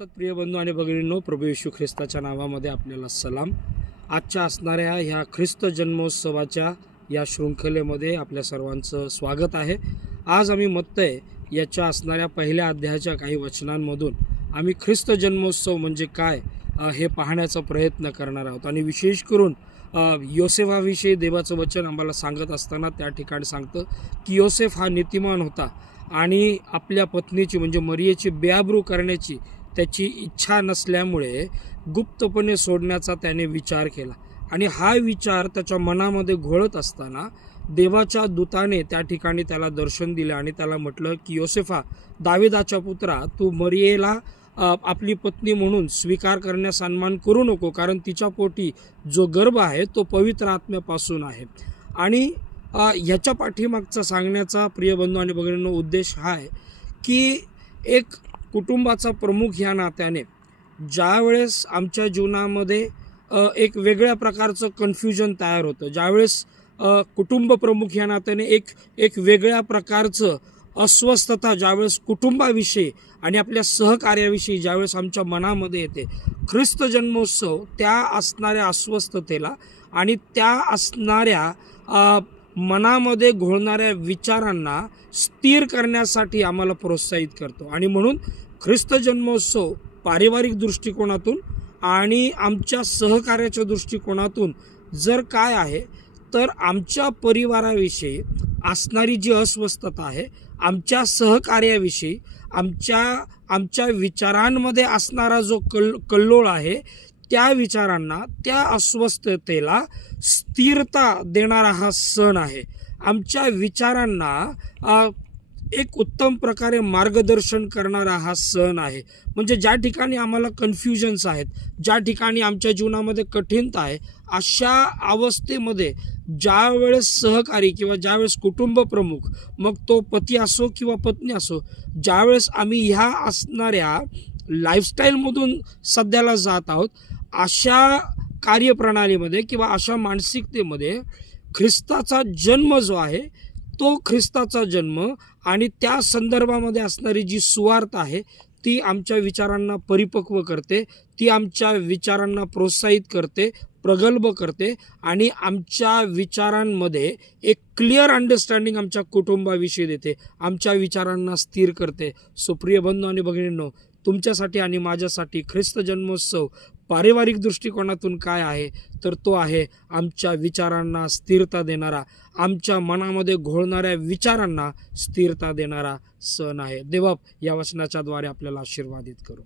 असत प्रिय बंधू आणि भगिनींनो, प्रभू येशू ख्रिस्ताच्या नावामध्ये आपल्याला सलाम. आजच्या असणाऱ्या ह्या ख्रिस्त जन्मोत्सवाच्या या शृंखलेमध्ये आपल्या सर्वांचं स्वागत आहे. आज आम्ही मत्तय याच्या असणाऱ्या पहिल्या अध्यायाच्या काही वचनांमधून आम्ही ख्रिस्त जन्मोत्सव म्हणजे काय हे पाहण्याचा प्रयत्न करणार आहोत. आणि विशेष करून योसेफाविषयी देवाचं वचन आम्हाला सांगत असताना त्या ठिकाणी सांगतं की योसेफ हा नीतिमान होता आणि आपल्या पत्नीची म्हणजे मरियेची बेआबरू करण्याची त्याची इच्छा नसल्यामुळे गुप्तपणे सोडण्याचा त्याने विचार केला. आणि हा विचार त्याच्या मनामध्ये घोळत असताना देवाच्या दूताने त्या ठिकाणी त्याला दर्शन दिले आणि त्याला म्हटलं की योसेफा, दाविदाच्या पुत्रा, तू मरियेला आपली पत्नी म्हणून स्वीकार करण्यास सन्मान करू नको, कारण तिच्या पोटी जो गर्भ आहे तो पवित्र आत्म्यापासून आहे. आणि ह्याच्या पाठीमागचा सांगण्याचा प्रिय बंधू आणि भगिनींनो उद्देश हा आहे की एक कुटुंबाचा प्रमुख ह्या नात्याने ज्यावेळेस आमच्या जीवनामध्ये एक वेगळ्या प्रकारचं कन्फ्युजन तयार होतं, ज्यावेळेस कुटुंब प्रमुख ह्या नात्याने एक वेगळ्या प्रकारचं अस्वस्थता ज्यावेळेस कुटुंबाविषयी आणि आपल्या सहकार्याविषयी ज्यावेळेस आमच्या मनामध्ये येते, ख्रिस्त जन्मोत्सव त्या असणाऱ्या अस्वस्थतेला आणि त्या असणाऱ्या मनामध्ये घोळणाऱ्या विचारांना स्थिर करण्यासाठी आम्हाला प्रोत्साहित करतो. आणि म्हणून ख्रिस्त जन्मोत्सव पारिवारिक दृष्टिकोनातून आणि आमच्या सहकार्याच्या दृष्टिकोनातून जर काय आहे तर आमच्या परिवाराविषयी असणारी जी अस्वस्थता आहे, आमच्या सहकार्याविषयी आमच्या विचारांमध्ये असणारा जो कल्लोळ आहे, त्या विचारांना, त्या अस्वस्थतेला स्थिरता देणारा हा सण आहे. आमच्या विचारांना एक उत्तम प्रकारे मार्गदर्शन करणारा हा सण आहे. म्हणजे ज्या ठिकाणी आम्हाला कन्फ्युजन्स आहेत, ज्या ठिकाणी आमच्या जीवनामध्ये कठीणता आहे, अशा अवस्थेमध्ये ज्यावेळेस सहकारी किंवा ज्यावेळेस कुटुंब प्रमुख, मग तो पती असो किंवा पत्नी असो, ज्यावेळेस आम्ही ह्या असणाऱ्या लाईफस्टाईलमधून सध्याला जात आहोत, अशा कार्यप्रणालीमध्ये किंवा अशा मानसिकतेमध्ये ख्रिस्ताचा जन्म जो आहे, तो ख्रिस्ताचा जन्म आणि त्या संदर्भामध्ये असणारी जी सुवार्ता आहे ती आमच्या विचारांना परिपक्व करते, ती आमच्या विचारांना प्रोत्साहित करते, प्रगल्भ करते आणि आमच्या विचारांमध्ये एक क्लिअर अंडरस्टँडिंग आमच्या कुटुंबाविषयी देते, आमच्या विचारांना स्थिर करते. सो प्रिय बंधू आणि भगिनींनो, तुमच्यासाठी आणि माझ्यासाठी ख्रिस्त जन्मोत्सव पारिवारिक दृष्टिकोनातून काय आहे तर तो आहे आमच्या विचारांना स्थिरता देणारा, आमच्या मनामध्ये घोळणाऱ्या विचारांना स्थिरता देणारा सण आहे. देव या वचनाच्या द्वारे आपल्याला आशीर्वादित करू.